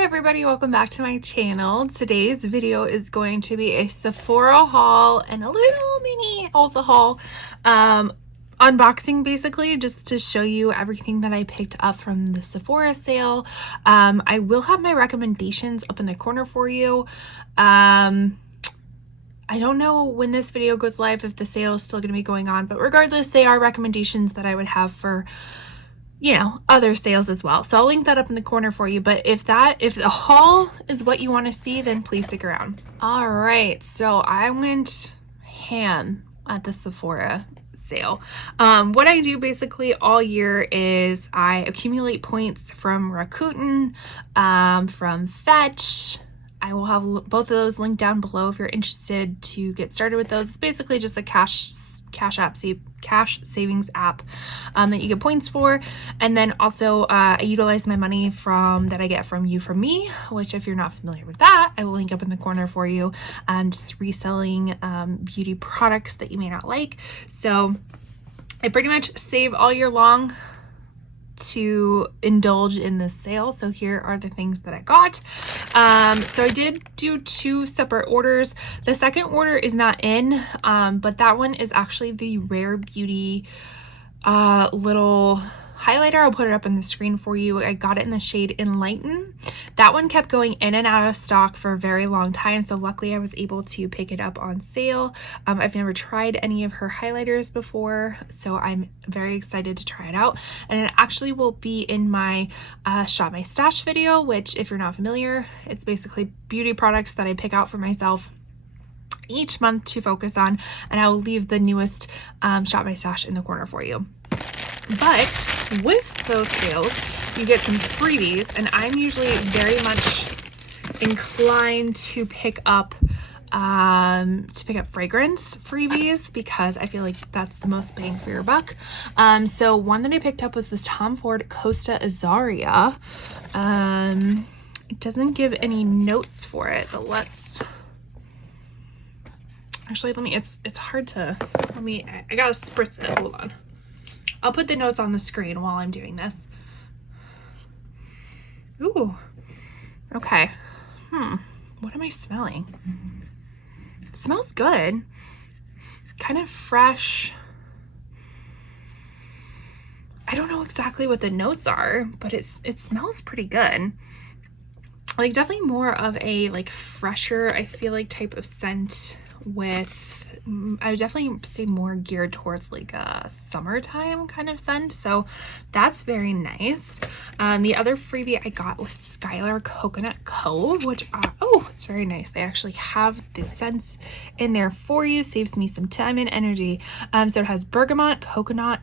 Hi everybody, welcome back to my channel. Today's video is going to be a Sephora haul and a little mini Ulta haul. Unboxing basically, just to show you everything that I picked up from the Sephora sale. I will have my recommendations up in the corner for you. I don't know when this video goes live if the sale is still going to be going on, but regardless, they are recommendations that I would have for, you know, other sales as well. So I'll link that up in the corner for you. But if the haul is what you want to see, then please stick around. All right, so I went ham at the Sephora sale. What I do basically all year is I accumulate points from Rakuten, from Fetch. I will have both of those linked down below if you're interested to get started with those. It's basically just a cash savings app that you get points for. And then also I utilize my money that I get from You From Me, which if you're not familiar with that, I will link up in the corner for you. Just reselling beauty products that you may not like. So I pretty much save all year long to indulge in this sale. So here are the things that I got. So I did do 2 separate orders. The second order is not in, but that one is actually the Rare Beauty little highlighter. I'll put it up on the screen for you. I got it in the shade Enlighten. That one kept going in and out of stock for a very long time, so luckily I was able to pick it up on sale. I've never tried any of her highlighters before, so I'm very excited to try it out. And it actually will be in my Shop My Stash video, which if you're not familiar, it's basically beauty products that I pick out for myself each month to focus on, and I will leave the newest Shop My Stash in the corner for you. But with those sales, you get some freebies, and I'm usually very much inclined to pick up fragrance freebies because I feel like that's the most bang for your buck. So one that I picked up was this Tom Ford Costa Azaria. It doesn't give any notes for it, but let's actually it's hard to I gotta spritz it. Hold on. I'll put the notes on the screen while I'm doing this. Ooh, okay. What am I smelling? It smells good. Kind of fresh. I don't know exactly what the notes are, but it smells pretty good. Like definitely more of a like fresher, I feel like, type of scent with, I would definitely say more geared towards like a summertime kind of scent. So that's very nice. The other freebie I got was Skylar Coconut Cove, which, oh, it's very nice. They actually have the scents in there for you. Saves me some time and energy. So it has bergamot, coconut,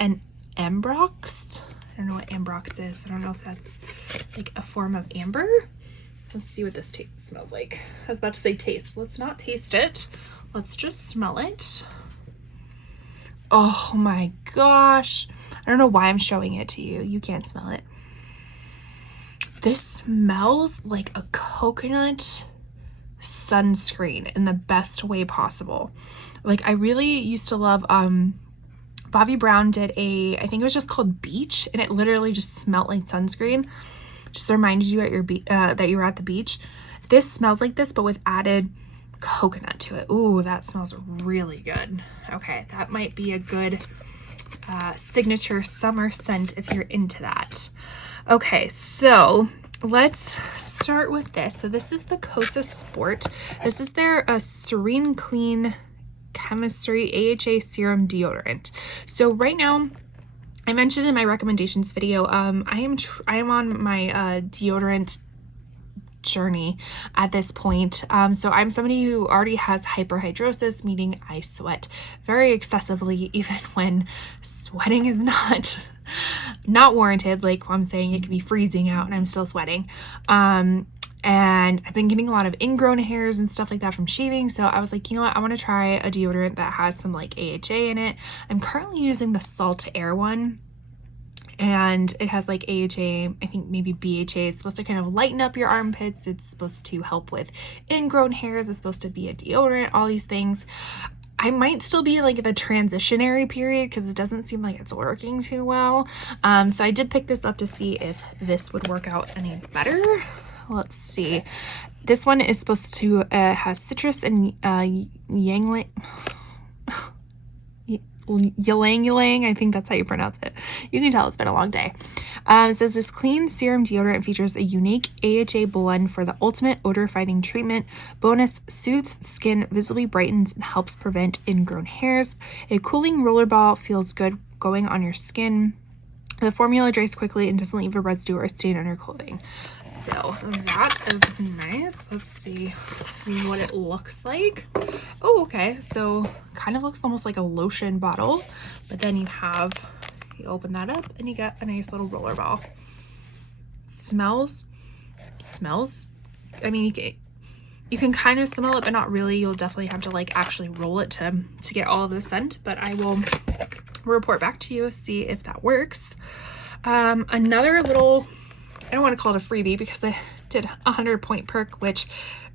and ambrox. I don't know what ambrox is. I don't know if that's like a form of amber. Let's see what this smells like. I was about to say taste. Let's not taste it. Let's just smell it. Oh my gosh. I don't know why I'm showing it to you. You can't smell it. This smells like a coconut sunscreen in the best way possible. Like I really used to love, Bobbi Brown did I think it was just called Beach, and it literally just smelled like sunscreen. Just reminded you that you were at the beach. This smells like this, but with added coconut to it. Ooh, that smells really good. Okay, that might be a good signature summer scent if you're into that. Okay, so let's start with this. So this is the Cosa Sport. This is their Serene Clean Chemistry AHA Serum Deodorant. So right now, I mentioned in my recommendations video, I am on my deodorant journey at this point. So I'm somebody who already has hyperhidrosis, meaning I sweat very excessively, even when sweating is not warranted. Like I'm saying, it could be freezing out and I'm still sweating. And I've been getting a lot of ingrown hairs and stuff like that from shaving. So I was like, you know what? I want to try a deodorant that has some like AHA in it. I'm currently using the Salt Air one, and it has like AHA, I think maybe BHA. It's supposed to kind of lighten up your armpits. It's supposed to help with ingrown hairs. It's supposed to be a deodorant, all these things. I might still be like in the transitionary period because it doesn't seem like it's working too well. So I did pick this up to see if this would work out any better. Let's see. This one is supposed to has citrus and ylang ylang. I think that's how you pronounce it. You can tell it's been a long day. It says this clean serum deodorant features a unique AHA blend for the ultimate odor fighting treatment. Bonus, soothes skin, visibly brightens, and helps prevent ingrown hairs. A cooling roller ball feels good going on your skin. The formula dries quickly and doesn't leave a residue or stain on your clothing. So that is nice. Let's see what it looks like. Oh, okay. So kind of looks almost like a lotion bottle, but then you open that up and you get a nice little roller ball. Smells. I mean, you can kind of smell it, but not really. You'll definitely have to like actually roll it to get all of the scent, but I will report back to you, see if that works. Another little, I don't want to call it a freebie because I did 100 point perk, which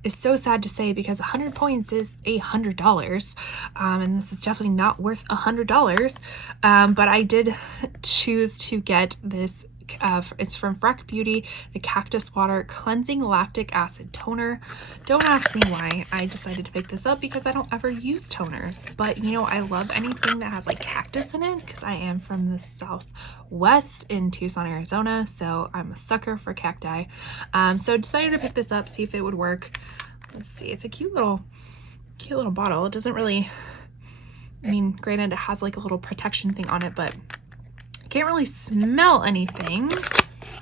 is so sad to say because 100 points is $100. And this is definitely not worth $100. But I did choose to get this. It's from Freck Beauty, the Cactus Water Cleansing Lactic Acid Toner. Don't ask me why I decided to pick this up because I don't ever use toners. But, you know, I love anything that has like cactus in it because I am from the Southwest in Tucson, Arizona. So I'm a sucker for cacti. So I decided to pick this up, see if it would work. Let's see. It's a cute little bottle. It doesn't really, I mean, granted, it has like a little protection thing on it, but can't really smell anything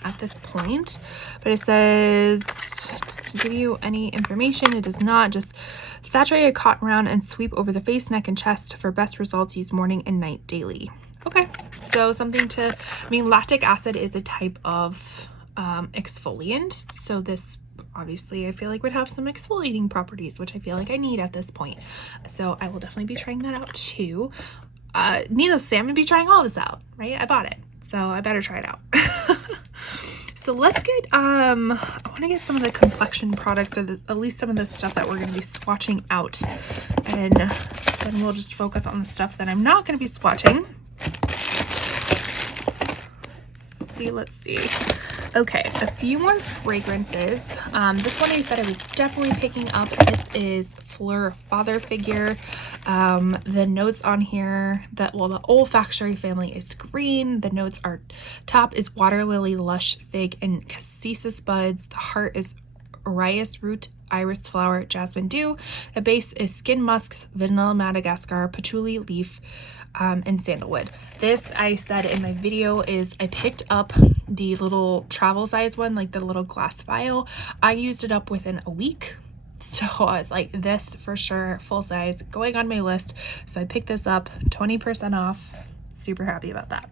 at this point, but it says, just to give you any information, it does not. Just saturate a cotton round and sweep over the face, neck, and chest. For best results, use morning and night daily. Okay, so something to, I mean, lactic acid is a type of exfoliant, so this obviously I feel like would have some exfoliating properties, which I feel like I need at this point. So I will definitely be trying that out too. Needless to say, I'm gonna be trying all this out, right? I bought it, so I better try it out. So let's get, I want to get some of the complexion products, or at least some of the stuff that we're going to be swatching out, and then we'll just focus on the stuff that I'm not going to be swatching. Let's see. Okay, a few more fragrances. This one I said I was definitely picking up. This is Fleur Father Figure. The notes on here, the olfactory family is green. The notes are, top is water lily, lush fig, and cassis buds. The heart is Orias root, iris flower, jasmine dew. The base is skin musk, vanilla Madagascar, patchouli leaf, and sandalwood. This, I said in my video, is I picked up the little travel size one, like the little glass vial. I used it up within a week. So I was like, this for sure, full size, going on my list. So I picked this up, 20% off. Super happy about that.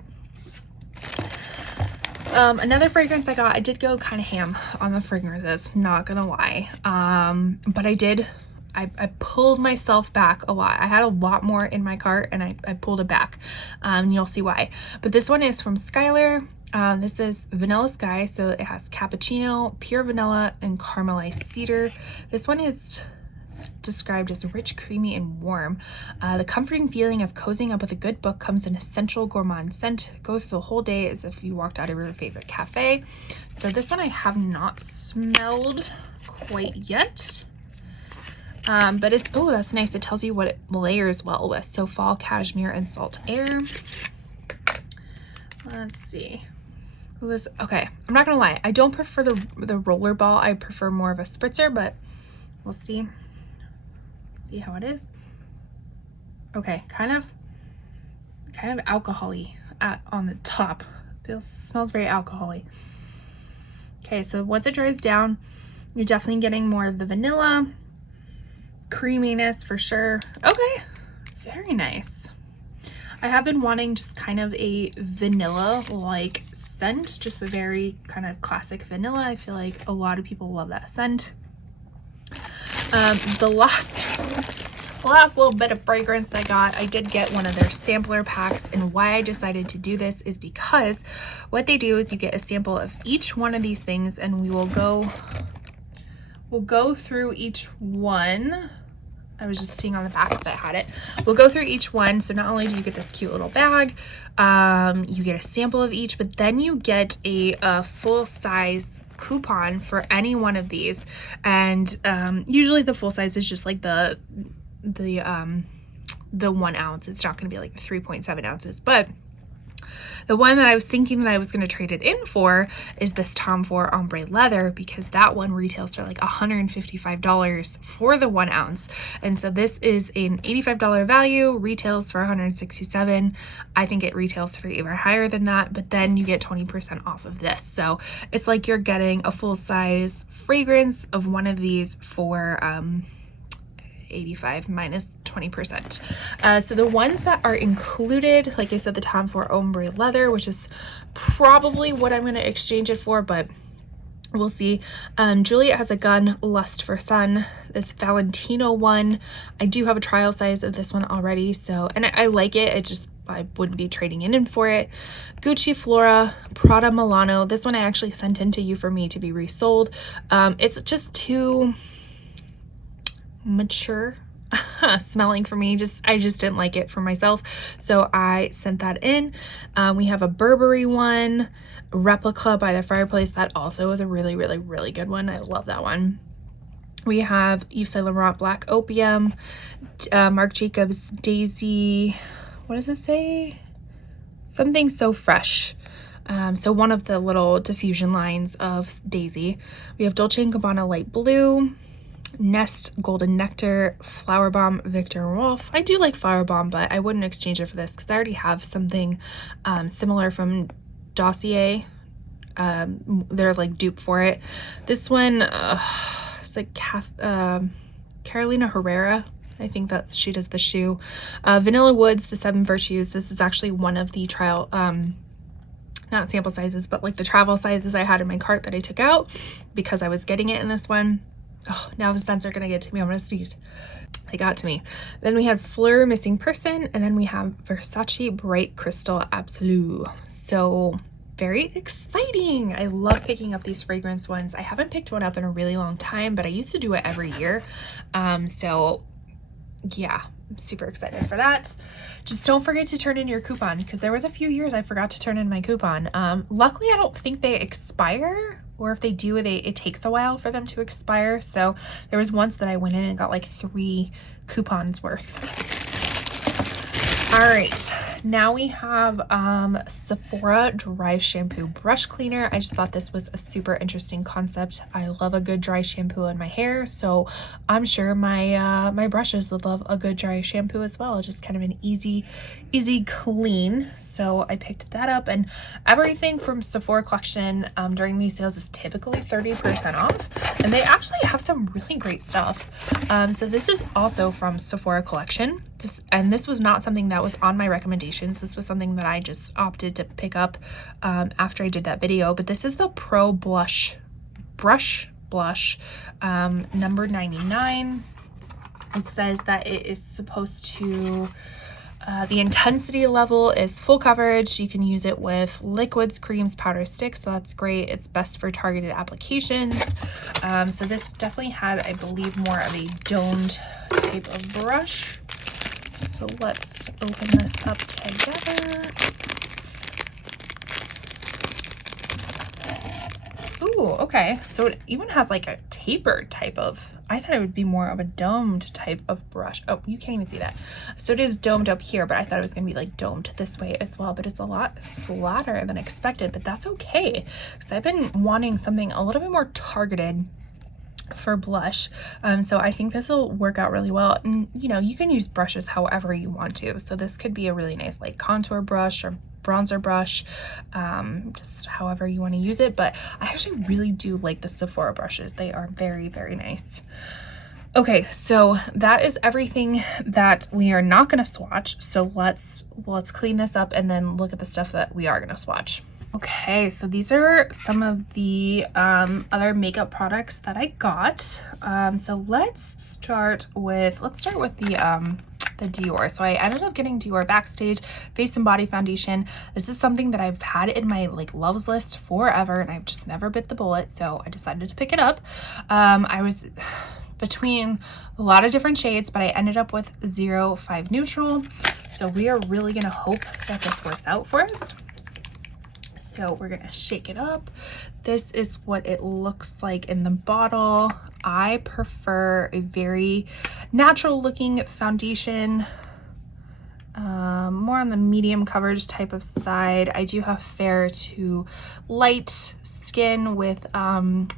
Another fragrance I got, I did go kind of ham on the fragrances, not gonna lie. But I pulled myself back a lot. I had a lot more in my cart and I pulled it back. And you'll see why. But this one is from Skylar. This is Vanilla Sky, so it has cappuccino, pure vanilla, and caramelized cedar. This one is described as rich, creamy, and warm. The comforting feeling of cozying up with a good book comes in a sensual gourmand scent. Go through the whole day as if you walked out of your favorite cafe. So this one I have not smelled quite yet. But it's, oh, that's nice. It tells you what it layers well with. So fall, cashmere, and salt air. Let's see. This, okay, I'm not gonna lie, I don't prefer the roller ball. I prefer more of a spritzer, but we'll see how it is. Okay, kind of alcohol-y on the top. Smells very alcohol-y. Okay, so once it dries down, you're definitely getting more of the vanilla creaminess for sure. Okay, very nice. I have been wanting just kind of a vanilla like scent, just a very kind of classic vanilla. I feel like a lot of people love that scent. The last little bit of fragrance I got, I did get one of their sampler packs, and why I decided to do this is because what they do is you get a sample of each one of these things, and we'll go through each one. I was just seeing on the back if it had it. We'll go through each one. So not only do you get this cute little bag, you get a sample of each, but then you get a full size coupon for any one of these. And usually the full size is just like the 1 ounce. It's not going to be like 3.7 ounces, but the one that I was thinking that I was going to trade it in for is this Tom Ford ombre leather, because that one retails for like $155 for the 1 ounce. And so this is an $85 value, retails for $167. I think it retails for even higher than that, but then you get 20% off of this. So it's like you're getting a full size fragrance of one of these for 85 minus 20%. So the ones that are included, like I said, the Tom Ford ombre leather, which is probably what I'm going to exchange it for, but we'll see. Juliet has a gun, Lust for Sun, this Valentino one. I do have a trial size of this one already, so, and I like it. It just, I wouldn't be trading in for it. Gucci Flora, Prada Milano. This one I actually sent in to you for me to be resold. It's just too mature smelling for me. I just didn't like it for myself, so I sent that in. We have a Burberry one, Replica by the Fireplace. That also is a really good one. I love that one. We have Yves Saint Laurent Black Opium, Marc Jacobs Daisy, what does it say? Something So Fresh. So one of the little diffusion lines of Daisy. We have Dolce & Gabbana Light Blue, Nest Golden Nectar, Flower Bomb Victor & Rolf. I do like Flower Bomb, but I wouldn't exchange it for this because I already have something similar from Dossier. They're like dupe for it. This one, it's like Carolina Herrera. I think that she does the shoe. Vanilla Woods, the 7 Virtues. This is actually one of the trial, not sample sizes, but like the travel sizes I had in my cart that I took out because I was getting it in this one. Oh, now the scents are gonna get to me. I'm gonna sneeze. They got to me. Then we had Fleur Missing Person, and then we have Versace Bright Crystal Absolute. So very exciting. I love picking up these fragrance ones. I haven't picked one up in a really long time, but I used to do it every year. So yeah, I'm super excited for that. Just don't forget to turn in your coupon, because there was a few years I forgot to turn in my coupon. Luckily, I don't think they expire, or if they do, it takes a while for them to expire. So there was once that I went in and got like 3 coupons worth. All right, now we have Sephora Dry Shampoo Brush Cleaner. I just thought this was a super interesting concept. I love a good dry shampoo in my hair, so I'm sure my my brushes would love a good dry shampoo as well. Just kind of an easy clean. So I picked that up, and everything from Sephora collection during these sales is typically 30% off, and they actually have some really great stuff. So this is also from Sephora collection. This was not something that was on my recommendations. This was something that I just opted to pick up after I did that video. But this is the Pro Brush Blush number 99. It says that it is supposed to, the intensity level is full coverage. You can use it with liquids, creams, powder, sticks, so that's great. It's best for targeted applications. So this definitely had, I believe, more of a domed type of brush. So let's open this up together. Ooh, okay. So it even has like a tapered type of, I thought it would be more of a domed type of brush. Oh, you can't even see that. So it is domed up here, but I thought it was going to be like domed this way as well, but it's a lot flatter than expected, but that's okay, because I've been wanting something a little bit more targeted for blush. So I think this will work out really well. And you know, you can use brushes however you want to. So this could be a really nice like contour brush or bronzer brush, just however you want to use it. But I actually really do like the Sephora brushes. They are very nice. Okay, so that is everything that we are not going to swatch. So let's clean this up and then look at the stuff that we are going to swatch. Okay, so these are some of the other makeup products that I got. So let's start with the Dior. So I ended up getting Dior Backstage Face and Body Foundation. This is something that I've had in my like loves list forever, and I've just never bit the bullet, so I decided to pick it up. I was between a lot of different shades, but I ended up with 05 neutral. So we are really gonna hope that this works out for us. So we're gonna shake it up. This is what it looks like in the bottle. I prefer a very natural looking foundation, more on the medium coverage type of side. I do have fair to light skin with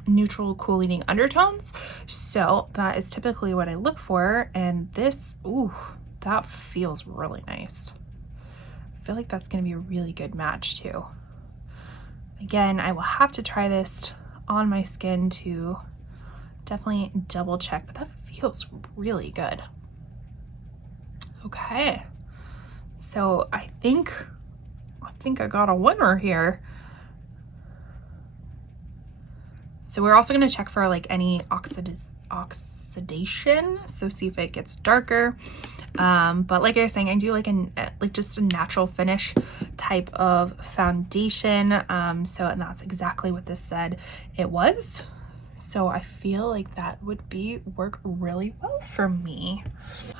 neutral cooling undertones. So that is typically what I look for. And this, ooh, that feels really nice. I feel like that's gonna be a really good match too. Again, I will have to try this on my skin to definitely double check, but that feels really good. Okay, so I think I got a winner here. So we're also gonna check for like any oxidation, so see if it gets darker. But like I was saying, I do like just a natural finish type of foundation. And that's exactly what this said it was. So I feel like that would work really well for me.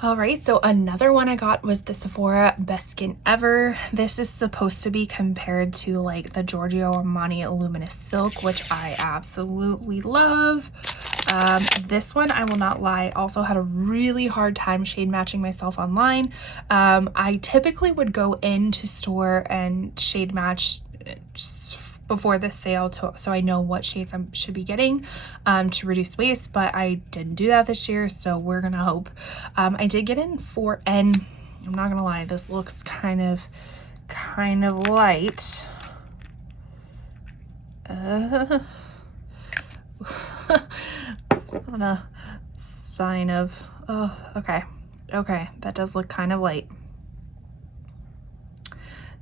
All right, so another one I got was the Sephora Best Skin Ever. This is supposed to be compared to like the Giorgio Armani Luminous Silk, which I absolutely love. This one, I will not lie, also had a really hard time shade matching myself online. I typically would go into store and shade match before the sale so I know what shades I should be getting to reduce waste, but I didn't do that this year, so we're gonna hope. I did get in 4N. I'm not gonna lie, this looks kind of light. It's not a sign of, oh, okay, that does look kind of light.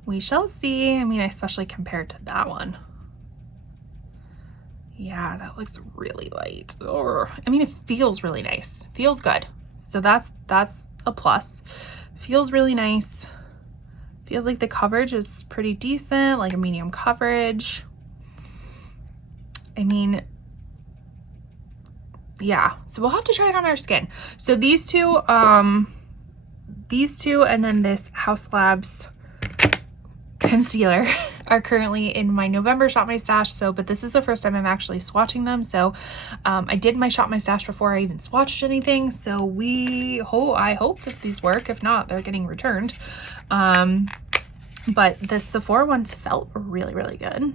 We shall see. I mean, especially compared to that one. Yeah, that looks really light. Or, I mean, it feels really nice. Feels good. So that's a plus. Feels really nice. Feels like the coverage is pretty decent, like a medium coverage. I mean, yeah. So we'll have to try it on our skin. So these two, and then this Haus Labs concealer are currently in my November Shop My Stash. But this is the first time I'm actually swatching them. So I did my Shop My Stash before I even swatched anything. So I hope that these work. If not, they're getting returned. But the Sephora ones felt really, really good.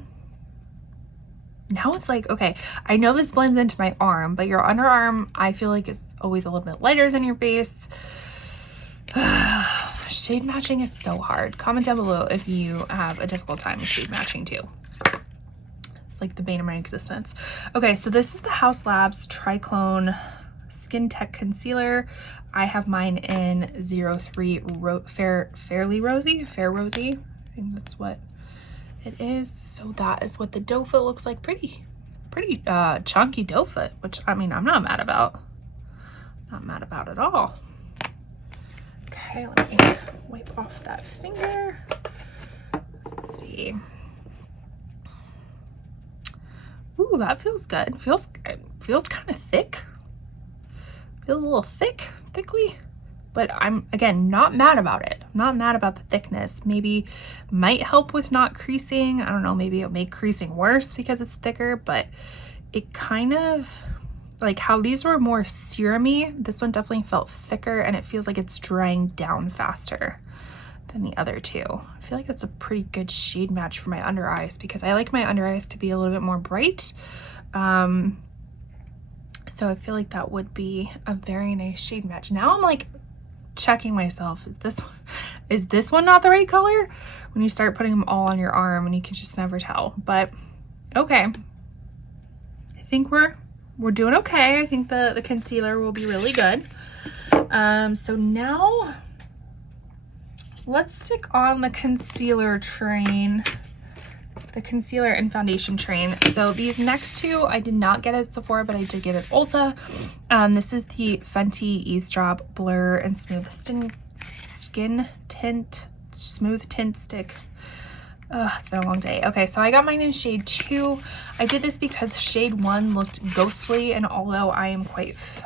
Now it's like, okay, I know this blends into my arm, but your underarm, I feel like it's always a little bit lighter than your face. Shade matching is so hard. Comment down below if you have a difficult time with shade matching too. It's like the bane of my existence. Okay, so this is the Haus Labs Triclone Skin Tech Concealer. I have mine in 03 Fair Rosy. I think that's what it is. So that is what the doe foot looks like. Pretty chunky doe foot, which I mean, I'm not mad about. Not mad about at all. Okay, let me wipe off that finger. Let's see. Ooh, that feels good. Feels kind of thick. Feels a little thickly, but I'm, again, not mad about it. I'm not mad about the thickness. Maybe might help with not creasing. I don't know, maybe it'll make creasing worse because it's thicker, but it kind of, like how these were more serum-y, this one definitely felt thicker, and it feels like it's drying down faster than the other two. I feel like that's a pretty good shade match for my under eyes because I like my under eyes to be a little bit more bright. So I feel like that would be a very nice shade match. Now I'm like checking myself. Is this one not the right color? When you start putting them all on your arm and you can just never tell. But okay, I think we're doing okay. I think the concealer will be really good. So now let's stick on the concealer train, the concealer and foundation train. So these next two I did not get at Sephora, but I did get at Ulta. This is the Fenty Eavesdrop Blur and Smooth Skin Tint Smooth Tint Stick. Oh, it's been a long day. Okay, so I got mine in shade 2. I did this because shade 1 looked ghostly, and although I am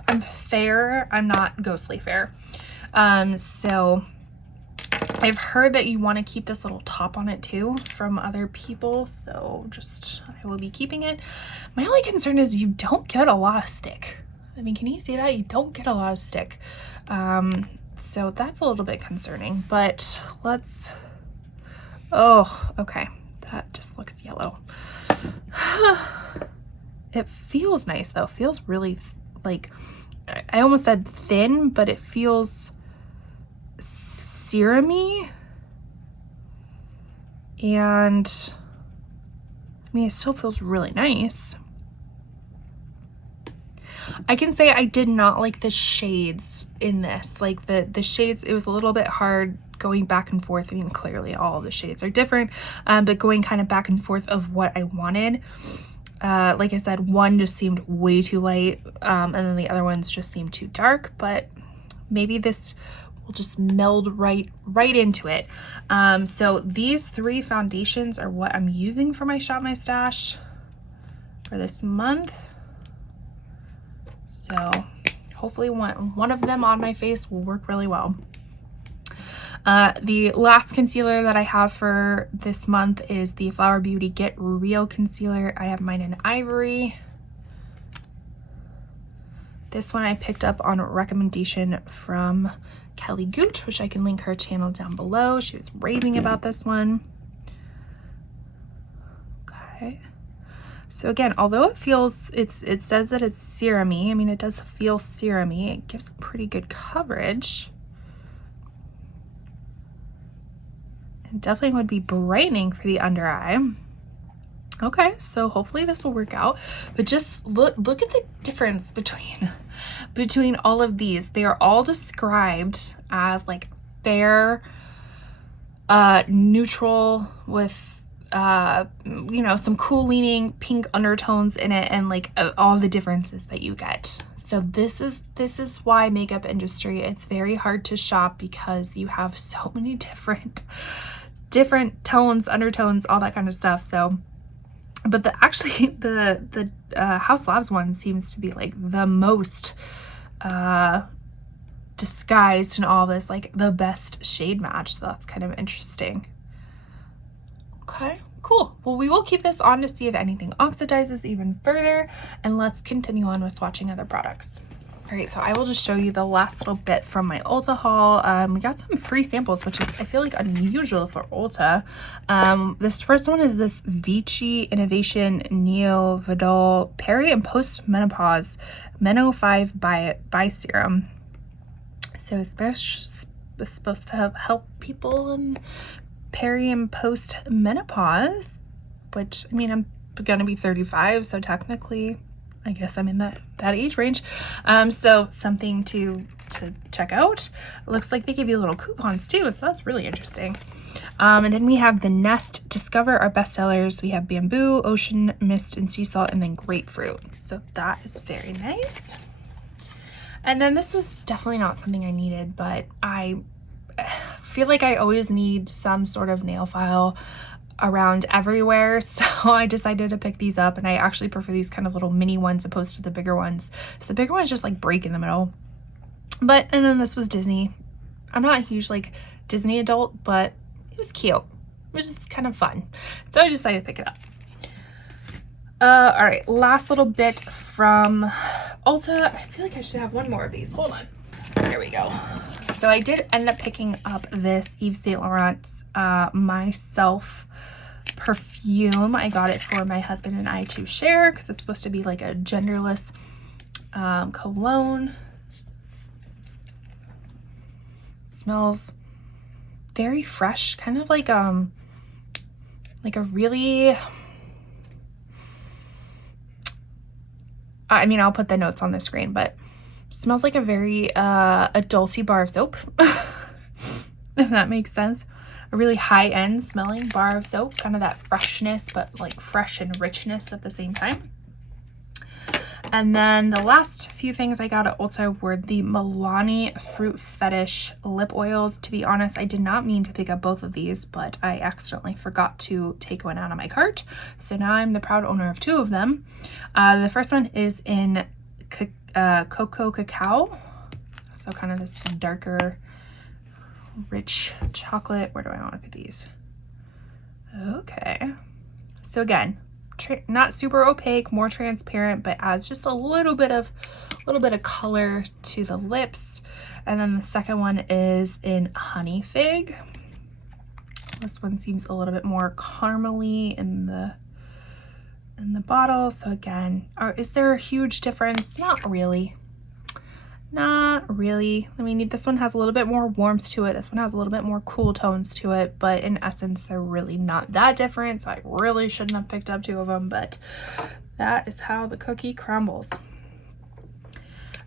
I'm fair, I'm not ghostly fair. So I've heard that you want to keep this little top on it too from other people, so I will be keeping it. My only concern is you don't get a lot of stick. I mean, can you see that? You don't get a lot of stick. So that's a little bit concerning, but oh, okay. That just looks yellow. It feels nice though. It feels really, like, I almost said thin, but it feels serum-y. And I mean, it still feels really nice. I can say I did not like the shades in this. Like the shades, it was a little bit hard going back and forth. I mean, clearly all of the shades are different, but going kind of back and forth of what I wanted. Like I said, one just seemed way too light, and then the other ones just seemed too dark, but maybe this will just meld right into it. So these 3 foundations are what I'm using for my Shop My Stash for this month. So hopefully one of them on my face will work really well. The last concealer that I have for this month is the Flower Beauty Get Real Concealer. I have mine in Ivory. This one I picked up on a recommendation from Kelly Gooch, which I can link her channel down below. She was raving about this one. Okay. So again, although it feels, it says that it's serum-y. I mean, it does feel serum-y. It gives pretty good coverage. It definitely would be brightening for the under eye. Okay, so hopefully this will work out. But just look at the difference between all of these. They are all described as like fair, neutral with you know, some cool leaning pink undertones in it, and like all the differences that you get. So this is why makeup industry, it's very hard to shop, because you have so many different tones, undertones, all that kind of stuff. So but the House Labs one seems to be like the most disguised in all this, like the best shade match. So that's kind of interesting. Okay, cool. Well, we will keep this on to see if anything oxidizes even further, and let's continue on with swatching other products. All right, so I will just show you the last little bit from my Ulta haul. We got some free samples, which is, I feel like, unusual for Ulta. This first one is this Vichy Innovation Neo Vidal Peri and Post Menopause Meno 5 by Serum. So it's supposed to help people in peri and post menopause, which, I mean, I'm gonna be 35, so technically I guess I'm in that age range. So something to check out. It looks like they give you little coupons too, so that's really interesting. And then we have the Nest Discover, our bestsellers. We have Bamboo, Ocean Mist, and Sea Salt, and then Grapefruit. So that is very nice. And then this was definitely not something I needed, but I feel like I always need some sort of nail file around everywhere, so I decided to pick these up, and I actually prefer these kind of little mini ones opposed to the bigger ones. So the bigger ones just like break in the middle. And then this was Disney. I'm not a huge like Disney adult, but it was cute. It was just kind of fun, so I decided to pick it up. All right, last little bit from Ulta. I feel like I should have one more of these. Hold on. There we go. So I did end up picking up this Yves Saint Laurent Myself perfume. I got it for my husband and I to share, because it's supposed to be like a genderless cologne. It smells very fresh, kind of like a really, I mean, I'll put the notes on the screen, but smells like a very adulty bar of soap, if that makes sense. A really high-end smelling bar of soap, kind of that freshness, but like fresh and richness at the same time. And then the last few things I got at Ulta were the Milani Fruit Fetish lip oils. To be honest, I did not mean to pick up both of these, but I accidentally forgot to take one out of my cart. So now I'm the proud owner of two of them. The first one is in Cocoa Cacao. So kind of this darker, rich chocolate. Where do I want to put these? Okay. So again, not super opaque, more transparent, but adds just a little bit of color to the lips. And then the second one is in Honey Fig. This one seems a little bit more caramely in the bottle. So again, is there a huge difference? Not really. Not really. I mean, this one has a little bit more warmth to it. This one has a little bit more cool tones to it, but in essence, they're really not that different. So I really shouldn't have picked up two of them, but that is how the cookie crumbles.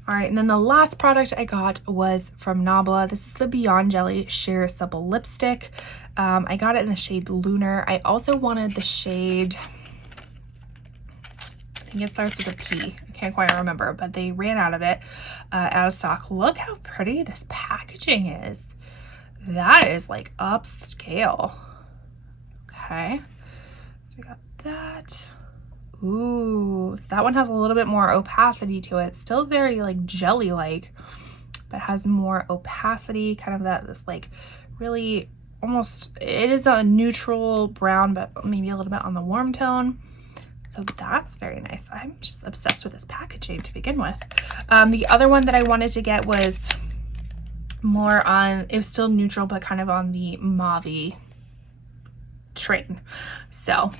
All right, and then the last product I got was from Nabla. This is the Beyond Jelly Sheer Supple Lipstick. I got it in the shade Lunar. I also wanted the shade, I think it starts with a P. I can't quite remember, but they ran out of it, out of stock. Look how pretty this packaging is. That is like upscale. Okay, so we got that. Ooh, so that one has a little bit more opacity to it. Still very like jelly-like, but has more opacity, kind of this like really almost, it is a neutral brown, but maybe a little bit on the warm tone. So that's very nice. I'm just obsessed with this packaging to begin with. The other one that I wanted to get was more on, it was still neutral, but kind of on the mauve train. So,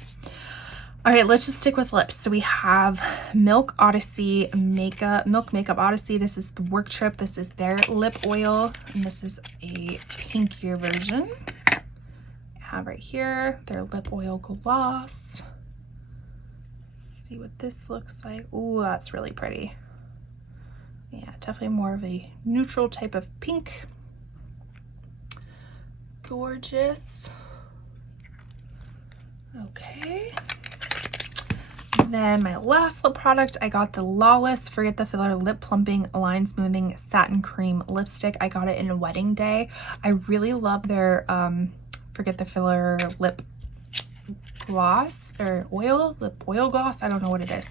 all right, let's just stick with lips. So we have Milk Makeup Odyssey. This is the Work Trip. This is their lip oil, and this is a pinkier version. I have right here their lip oil gloss. See what this looks like. Ooh, that's really pretty. Yeah, definitely more of a neutral type of pink. Gorgeous. Okay. Then my last lip product, I got the Lawless Forget the Filler Lip Plumping Line Smoothing Satin Cream Lipstick. I got it in Wedding Day. I really love their Forget the Filler lip gloss or lip oil gloss. I don't know what it is.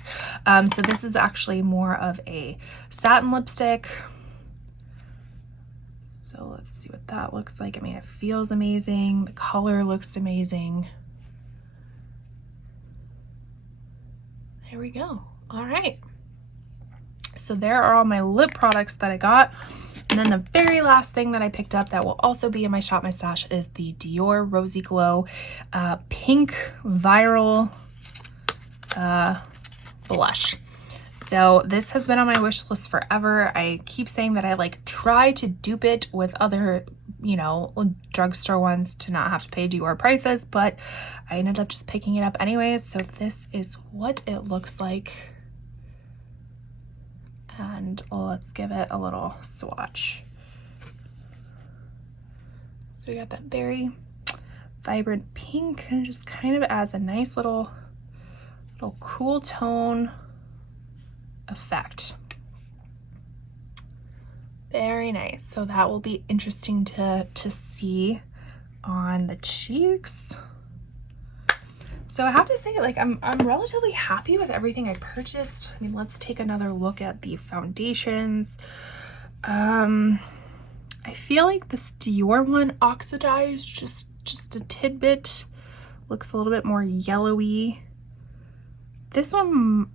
So this is actually more of a satin lipstick. So let's see what that looks like. I mean, it feels amazing. The color looks amazing. There we go. All right. So there are all my lip products that I got. And then the very last thing that I picked up that will also be in my Shop My Stash is the Dior Rosy Glow Pink Viral Blush. So this has been on my wish list forever. I keep saying that I like try to dupe it with other, you know, drugstore ones to not have to pay Dior prices, but I ended up just picking it up anyways. So this is what it looks like. And let's give it a little swatch. So we got that very vibrant pink, and it just kind of adds a nice little cool tone effect. Very nice. So that will be interesting to see on the cheeks. So I have to say, like, I'm relatively happy with everything I purchased. I mean, let's take another look at the foundations. I feel like this Dior one oxidized just a tidbit. Looks a little bit more yellowy. This one,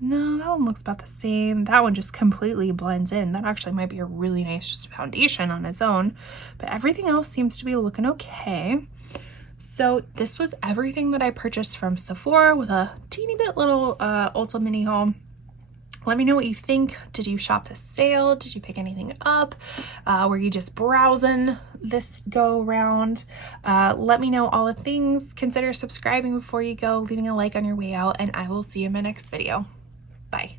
no, that one looks about the same. That one just completely blends in. That actually might be a really nice just foundation on its own. But everything else seems to be looking okay. So this was everything that I purchased from Sephora with a teeny bit little Ulta mini haul. Let me know what you think. Did you shop this sale? Did you pick anything up? Were you just browsing this go around? Let me know all the things. Consider subscribing before you go, leaving a like on your way out, and I will see you in my next video. Bye.